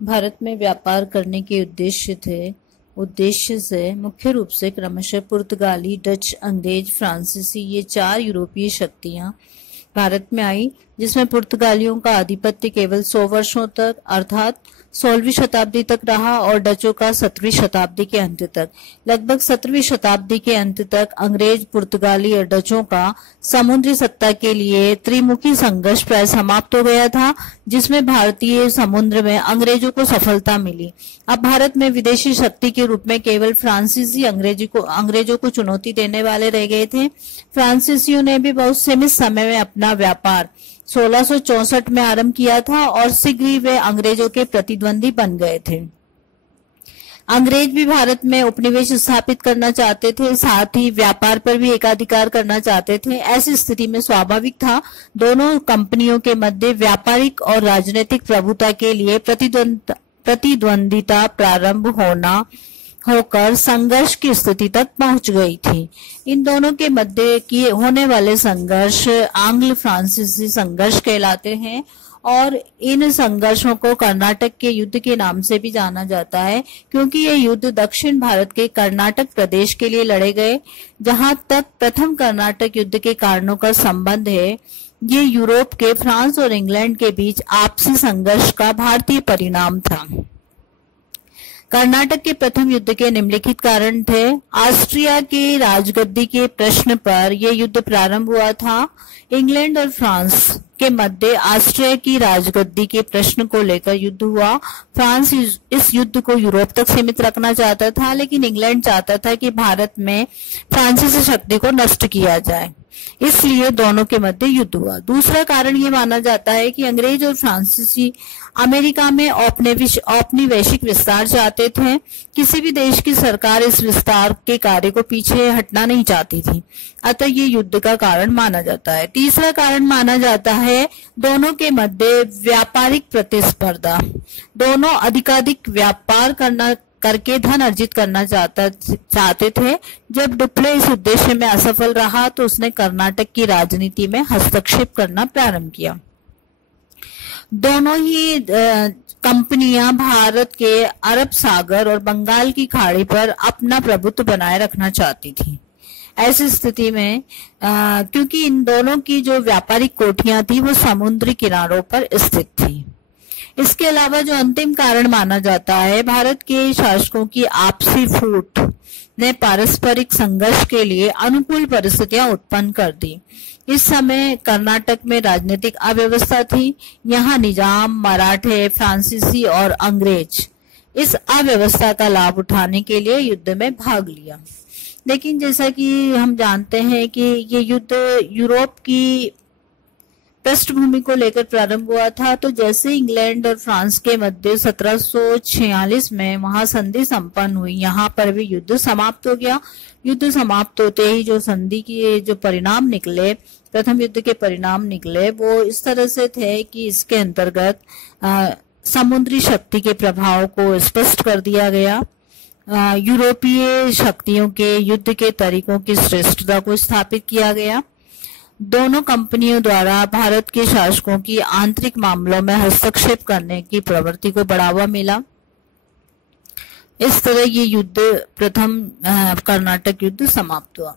भारत में व्यापार करने के उद्देश्य से मुख्य रूप से क्रमशः पुर्तगाली, डच, अंग्रेज, फ्रांसीसी ये 4 यूरोपीय शक्तियां भारत में आई, जिसमें पुर्तगालियों का आधिपत्य केवल 100 वर्षों तक अर्थात 16वीं शताब्दी तक रहा और डचों का 17वीं शताब्दी के अंत तक। लगभग 17वीं शताब्दी के अंत तक अंग्रेज, पुर्तगाली और डचों का समुद्री सत्ता के लिए त्रिमुखी संघर्ष प्राय समाप्त हो गया था, जिसमें भारतीय समुद्र में अंग्रेजों को सफलता मिली। अब भारत में विदेशी शक्ति के रूप में केवल फ्रांसीसी अंग्रेजों को चुनौती देने वाले रह गए थे। फ्रांसीसियों ने भी बहुत सीमित समय में अपना व्यापार 1664 में आरंभ किया था और शीघ्र ही वे अंग्रेजों के प्रतिद्वंदी बन गए थे। अंग्रेज भी भारत में उपनिवेश स्थापित करना चाहते थे, साथ ही व्यापार पर भी एकाधिकार करना चाहते थे। ऐसी स्थिति में स्वाभाविक था दोनों कंपनियों के मध्य व्यापारिक और राजनीतिक प्रभुता के लिए प्रतिद्वंदिता प्रारंभ होकर संघर्ष की स्थिति तक पहुंच गई थी। इन दोनों के मध्य किए होने वाले संघर्ष आंग्ल फ्रांसीसी संघर्ष कहलाते हैं और इन संघर्षों को कर्नाटक के युद्ध के नाम से भी जाना जाता है, क्योंकि ये युद्ध दक्षिण भारत के कर्नाटक प्रदेश के लिए लड़े गए। जहां तक प्रथम कर्नाटक युद्ध के कारणों का संबंध है, ये यूरोप के फ्रांस और इंग्लैंड के बीच आपसी संघर्ष का भारतीय परिणाम था। कर्नाटक के प्रथम युद्ध के निम्नलिखित कारण थे। ऑस्ट्रिया की राजगद्दी के प्रश्न पर यह युद्ध प्रारंभ हुआ था। इंग्लैंड और फ्रांस के मध्य ऑस्ट्रिया की राजगद्दी के प्रश्न को लेकर युद्ध हुआ। फ्रांस इस युद्ध को यूरोप तक सीमित रखना चाहता था, लेकिन इंग्लैंड चाहता था कि भारत में फ्रांसीसी शक्ति को नष्ट किया जाए, इसलिए दोनों के मध्य युद्ध हुआ। दूसरा कारण ये माना जाता है कि अंग्रेज और फ्रांसीसी अमेरिका में औपनिवेशिक विस्तार चाहते थे। किसी भी देश की सरकार इस विस्तार के कार्य को पीछे हटना नहीं चाहती थी, अतः ये युद्ध का कारण माना जाता है। तीसरा कारण माना जाता है दोनों के मध्य व्यापारिक प्रतिस्पर्धा। दोनों अधिकाधिक व्यापार करके धन अर्जित करना चाहते थे। जब डुप्ले इस उद्देश्य में असफल रहा तो उसने कर्नाटक की राजनीति में हस्तक्षेप करना प्रारंभ किया। दोनों ही कंपनियां भारत के अरब सागर और बंगाल की खाड़ी पर अपना प्रभुत्व बनाए रखना चाहती थी। ऐसी स्थिति में क्योंकि इन दोनों की जो व्यापारिक कोठियां थी वो समुद्री किनारों पर स्थित थी। इसके अलावा जो अंतिम कारण माना जाता है, भारत के शासकों की आपसी फूट ने पारस्परिक संघर्ष के लिए अनुकूल परिस्थितियां उत्पन्न कर दी। इस समय कर्नाटक में राजनीतिक अव्यवस्था थी। यहाँ निजाम, मराठे, फ्रांसीसी और अंग्रेज इस अव्यवस्था का लाभ उठाने के लिए युद्ध में भाग लिया। लेकिन जैसा कि हम जानते हैं कि ये युद्ध यूरोप की पृष्ठभूमि को लेकर प्रारंभ हुआ था, तो जैसे इंग्लैंड और फ्रांस के मध्य 1746 में महासंधि संपन्न हुई, यहाँ पर भी युद्ध समाप्त हो गया। युद्ध समाप्त होते ही जो संधि के जो परिणाम निकले, प्रथम युद्ध के परिणाम निकले, वो इस तरह से थे कि इसके अंतर्गत समुद्री शक्ति के प्रभाव को स्पष्ट कर दिया गया। यूरोपीय शक्तियों के युद्ध के तरीकों की श्रेष्ठता को स्थापित किया गया। दोनों कंपनियों द्वारा भारत के शासकों की आंतरिक मामलों में हस्तक्षेप करने की प्रवृत्ति को बढ़ावा मिला। इस तरह ये युद्ध प्रथम कर्नाटक युद्ध समाप्त हुआ।